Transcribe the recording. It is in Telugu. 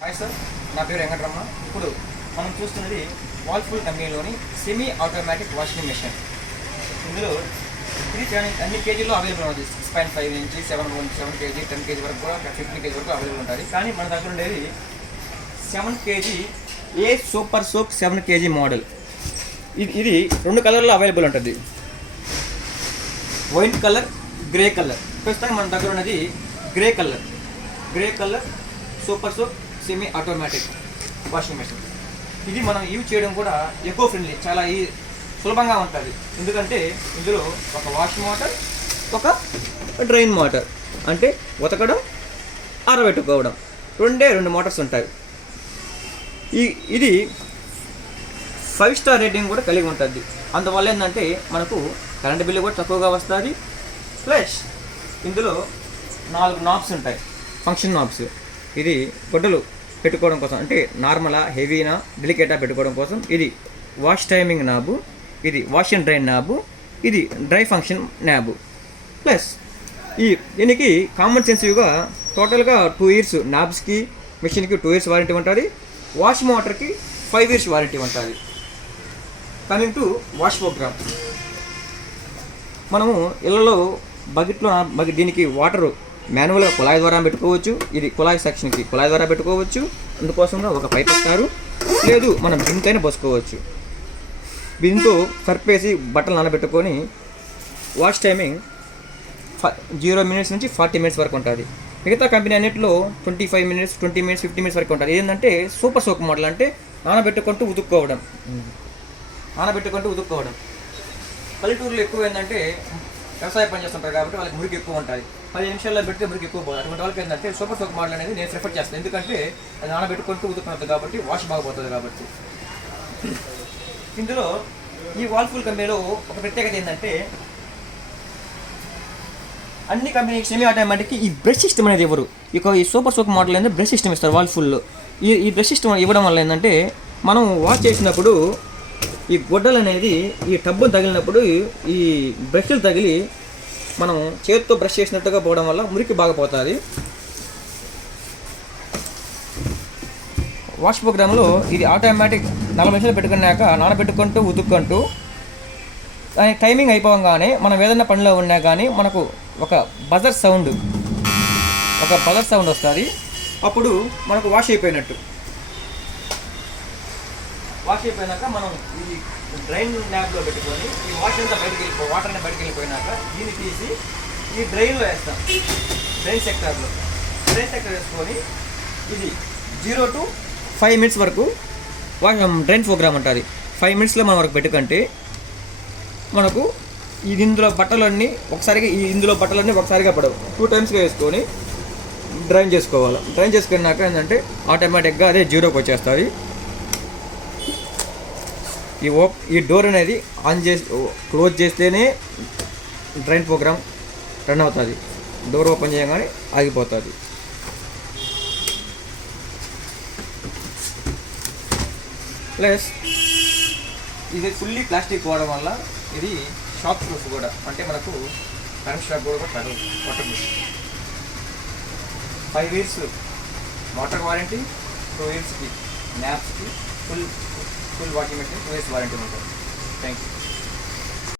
హాయ్ సార్, నా పేరు వెంకటరమణ. ఇప్పుడు మనం చూస్తున్నది వాల్ఫుల్ కంపెనీలోని సెమీ ఆటోమేటిక్ వాషింగ్ మెషిన్. ఇందులో ఇది అన్ని కేజీల్లో అవైలబుల్ ఉంటుంది. 6.5 నుంచి 7 కేజీ, 10 కేజీ వరకు కూడా 15 కేజీ వరకు అవైలబుల్ ఉంటుంది. కానీ మన దగ్గర ఉండేది 7 కేజీ ఏ సూపర్ సోప్ 7 కేజీ మోడల్. ఇది 2 కలర్లో అవైలబుల్ ఉంటుంది, వైట్ కలర్, గ్రే కలర్. ప్రస్తుతం మన దగ్గర ఉన్నది grey colour super soap semi automatic washing machine. ఇది మనం యూజ్ చేయడం కూడా ఎకో ఫ్రెండ్లీ, చాలా సులభంగా ఉంటుంది. ఎందుకంటే ఇందులో ఒక వాష్ మోటార్, ఒక డ్రైన్ మోటార్, అంటే ఉతకడం, ఆరబెట్టుకోవడం, 2 మోటార్స్ ఉంటాయి. ఇది 5 స్టార్ రేటింగ్ కూడా కలిగి ఉంటుంది. అందువల్ల ఏంటంటే మనకు కరెంట్ బిల్లు కూడా తక్కువగా వస్తుంది. ప్లస్ ఇందులో 4 నాబ్స్ ఉంటాయి, ఫంక్షన్ నాబ్స్. ఇది గుడ్డలు పెట్టుకోవడం కోసం, అంటే నార్మలా, హెవీనా, డెలికేటా పెట్టుకోవడం కోసం. ఇది వాష్ టైమింగ్ నాబు, ఇది వాష్ అండ్ డ్రైన్ నాబు, ఇది డ్రై ఫంక్షన్ నాబు. ప్లస్ దీనికి కామన్ సెన్సివ్గా టోటల్గా 2 ఇయర్స్ నాబ్స్కి, మిషన్కి 2 ఇయర్స్ వారంటీ ఉంటుంది. వాష్ మోటార్కి 5 ఇయర్స్ వారంటీ ఉంటుంది. కమింగ్ టు వాష్ ప్రోగ్రామ్, మనము ఇళ్ళలో బకెట్లో దీనికి వాటరు మాన్యువల్గా కుళాయి ద్వారా పెట్టుకోవచ్చు. ఇది కుళాయి సెక్షన్కి కుళాయి ద్వారా పెట్టుకోవచ్చు. అందుకోసంగా ఒక పైప్ ఇస్తారు, లేదు మనం బింతైనా పోసుకోవచ్చు. బింతో సర్పేసి బట్టలు నానబెట్టుకొని వాష్ టైమింగ్ 0 మినిట్స్ నుంచి 40 మినిట్స్ వరకు ఉంటుంది. మిగతా కంపెనీ అన్నింటిలో 25 మినిట్స్, 20 మినిట్స్, 50 మినిట్స్ వరకు ఉంటుంది. ఏంటంటే సూపర్ సోప్ మోడల్, అంటే నానబెట్టుకుంటూ ఉతుక్కోవడం. పల్లెటూరులో ఎక్కువ ఏంటంటే వ్యవసాయ పని చేస్తుంటారు కాబట్టి వాళ్ళకి మురికి ఎక్కువ ఉంటుంది. 10 నిమిషాల్లో పెడితే మురికి ఎక్కువ పోతుంది. అటువంటి వాళ్ళకి ఏంటంటే సూపర్ సోప్ మోడల్ అనేది నేను ప్రిఫర్ చేస్తాను. ఎందుకంటే అది నానబెట్టుకుంటూ ఉతుకున్నది కాబట్టి వాష్ బాగుపోతుంది కాబట్టి. ఇందులో ఈ వాల్ఫుల్ కంపెనీలో ఒక ప్రత్యేకత ఏంటంటే అన్ని కంపెనీకి సెమీ ఆటోమేటిక్కి ఈ బ్రష్ సిస్టమ్ అనేది ఇవ్వరు. ఈ సూపర్ సోప్ మోడల్ అనేది బ్రష్ సిస్టమ్ ఇస్తారు వాల్ఫుల్లో. ఈ బ్రష్ సిస్టమ్ ఇవ్వడం వల్ల ఏంటంటే మనం వాష్ చేసినప్పుడు ఈ గుడ్డలు అనేది ఈ టబ్బును తగిలినప్పుడు ఈ బ్రష్లు తగిలి మనం చేతితో బ్రష్ చేసినట్టుగా పోవడం వల్ల మురికి బాగా పోతుంది. వాష్ ప్రోగ్రాంలో ఇది ఆటోమేటిక్ 40 నిమిషాలు పెట్టుకున్నాక నానబెట్టుకుంటూ ఉతుక్కుంటూ టైమింగ్ అయిపోగానే మనం ఏదైనా పనిలో ఉన్నా కానీ మనకు ఒక బజర్ సౌండ్ వస్తుంది. అప్పుడు మనకు వాష్ అయిపోయినట్టు. వాష్ అయిపోయినాక మనం ఈ డ్రైన్ ల్యాబ్లో పెట్టుకొని ఈ వాటర్ అంతా బయటకు వెళ్ళిపోయినాక దీన్ని తీసి ఈ డ్రైన్లో వేస్తాం. డ్రైన్ సెక్టర్ వేసుకొని ఇది 0 to 5 మినిట్స్ వరకు డ్రైన్ ప్రోగ్రామ్ ఉంటుంది. 5 మినిట్స్లో మనం వరకు పెట్టుకుంటే మనకు ఇందులో బట్టలన్నీ ఒకసారిగా పడవు. 2 టైమ్స్గా వేసుకొని డ్రైన్ చేసుకోవాలి. డ్రైన్ చేసుకున్నాక ఏంటంటే ఆటోమేటిక్గా అదే 0కి వచ్చేస్తుంది. ఈ డోర్ అనేది క్లోజ్ చేస్తేనే డ్రైన్ ప్రోగ్రామ్ రన్ అవుతుంది. డోర్ ఓపెన్ చేయగానే ఆగిపోతుంది. ప్లస్ ఇది ఫుల్లీ ప్లాస్టిక్ వాడడం వల్ల ఇది షాక్ ప్రూఫ్ కూడా, అంటే మనకు కరెంట్ షాక్ కూడా కొట్టదు. 5 ఇయర్స్ వాటర్ వారంటీ, 2 ఇయర్స్కి న్యాప్స్కి full washing machine 2 years warranty ఉంటుంది. Thank you.